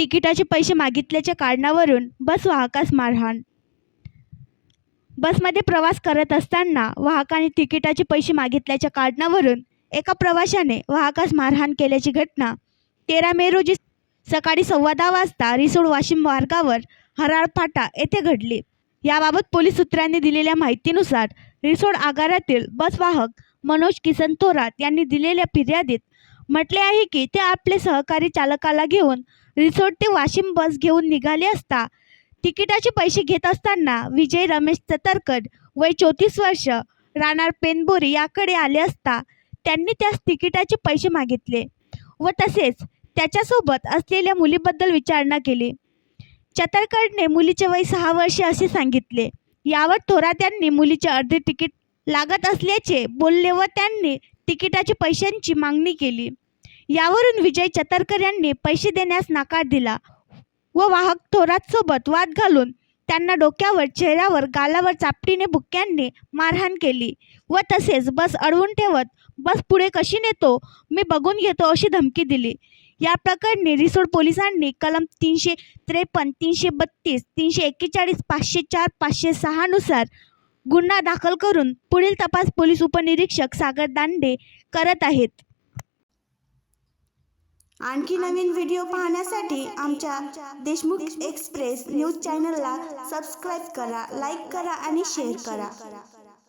तिकिटाचे पैसे मागितल्याच्या कारणावरून बस वाहकास मारहाण। बसमध्ये प्रवास करत असताना वाहकाने तिकिटाचे पैसे मागितल्याच्या कारणावरून एका प्रवाशाने वाहकास मारहाण केल्याची घटना 13 मे रोजी सकाळी 10:15 वाजता रिसोड वाशिम मार्गावर हराळ फाटा येथे घडली। याबाबत पोलीस सूत्रांनी दिलेल्या माहितीनुसार रिसोड आगारातील बसवाहक मनोज किसन थोरात यांनी दिलेल्या फिर्यादीत म्हटले आहे की ते आपले सहकारी चालकाला घेऊन रिसोड ते वाशिम बस घेऊन निघाले असता तिकिटाचे पैसे घेत असताना विजय रमेश चतरकर वय 34 वर्ष राहणार पेनबोरी याकडे आले असता त्यांनी त्यास तिकिटाचे पैसे मागितले व तसेच त्याच्यासोबत असलेल्या मुलीबद्दल विचारणा केली। चतरकरने मुलीचे वय 6 वर्षे असे सांगितले। यावर थोरात यांनी मुलीचे अर्धे तिकीट लागत असल्याचे बोलले व त्यांनी तिकिटाच्या पैशांची मागणी केली। यावरून विजय चतरकर यांनी पैसे देण्यास नकार दिला व वाहक थोरात सोबत वाद घालून त्यांना डोक्यावर, चेहऱ्यावर, गालावर चापटीने बुक्क्यांनी मारहाण केली व तसेच बस अडवून ठेवत बस पुढे कशी नेतो मी बघून घेतो अशी धमकी दिली। या प्रकरणी रिसोड पोलिसांनी कलम 353, 332, 341, 504, 506 नुसार गुन्हा दाखल करून पुढील तपास पोलीस उपनिरीक्षक सागर दांडे करत आहेत। आणखी नवीन व्हिडिओ पाहण्यासाठी आमच्या देशमुख एक्सप्रेस न्यूज चॅनलला सबस्क्राईब करा, लाईक करा आणि शेअर करा।